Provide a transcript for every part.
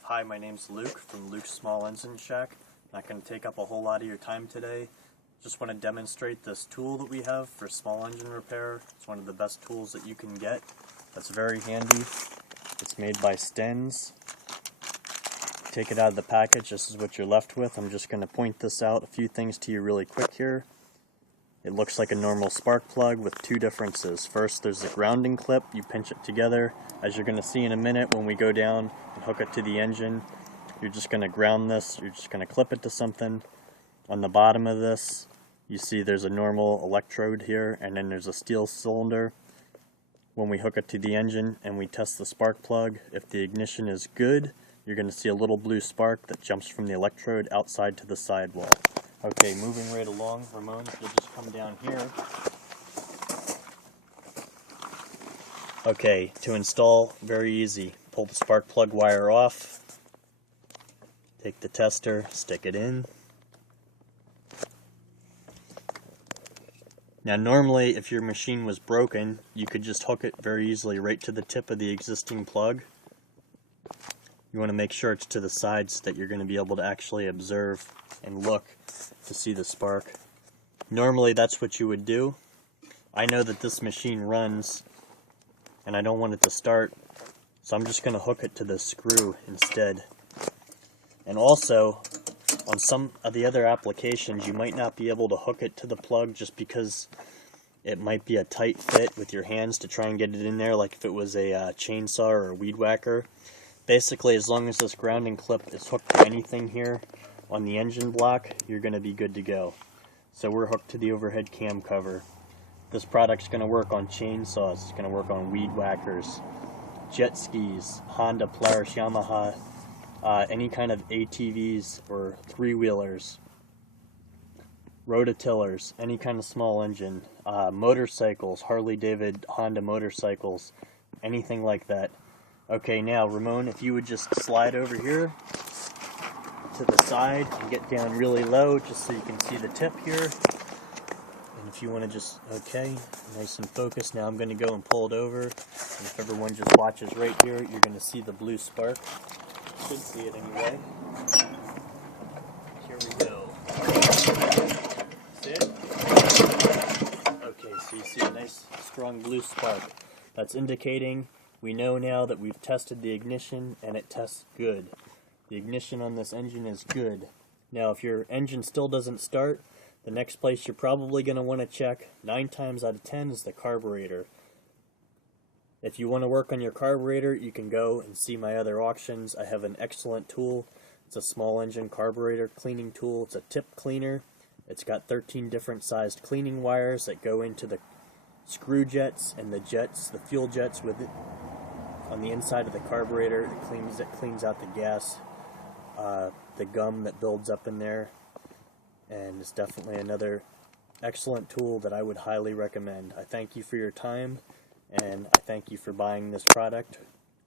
live. Hi, my name's Luke from Luke's Small Engine Shack. Not going to take up a whole lot of your time today. Just want to demonstrate this tool that we have for small engine repair. It's one of the best tools that you can get. That's very handy. It's made by Stens. Take it out of the package. This is what you're left with. I'm just going to point this out, a few things to you really quick here. It looks like a normal spark plug with two differences. First, there's the grounding clip. You pinch it together. As you're going to see in a minute when we go down and hook it to the engine, you're just going to ground this. You're just going to clip it to something. On the bottom of this, you see there's a normal electrode here, and then there's a steel cylinder. When we hook it to the engine and we test the spark plug, if the ignition is good, you're going to see a little blue spark that jumps from the electrode outside to the sidewall. Okay, moving right along, Ramon, you'll just come down here. Okay, to install, very easy. Pull the spark plug wire off, take the tester, stick it in. Now normally, if your machine was broken, you could just hook it very easily right to the tip of the existing plug. You want to make sure it's to the side so that you're going to be able to actually observe and look to see the spark. Normally that's what you would do. I know that this machine runs and I don't want it to start, so I'm just going to hook it to the screw instead. And also, on some of the other applications, you might not be able to hook it to the plug just because it might be a tight fit with your hands to try and get it in there, like if it was a chainsaw or a weed whacker. Basically, as long as this grounding clip is hooked to anything here on the engine block, you're going to be good to go. So we're hooked to the overhead cam cover. This product's going to work on chainsaws, it's going to work on weed whackers, jet skis, Honda, Polaris, Yamaha, any kind of ATVs or three-wheelers, rototillers, any kind of small engine, motorcycles, Harley David, Honda motorcycles, anything like that. Okay, now Ramon, if you would just slide over here to the side and get down really low just so you can see the tip here. And if you want to just, okay, nice and focused. Now I'm going to go and pull it over. And if everyone just watches right here, you're going to see the blue spark. Should see it anyway. Here we go. See it? Okay, so you see a nice strong blue spark. That's indicating we know now that we've tested the ignition and it tests good. The ignition on this engine is good. Now if your engine still doesn't start, the next place you're probably going to want to check 9 times out of 10 is the carburetor. If you want to work on your carburetor, you can go and see my other auctions. I have an excellent tool. It's a small engine carburetor cleaning tool. It's a tip cleaner. It's got 13 different sized cleaning wires that go into the screw jets and the jets, the fuel jets with it. On the inside of the carburetor, it cleans out the gas, the gum that builds up in there, and it's definitely another excellent tool that I would highly recommend. I thank you for your time, and I thank you for buying this product,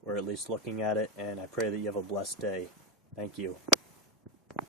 or at least looking at it, and I pray that you have a blessed day. Thank you.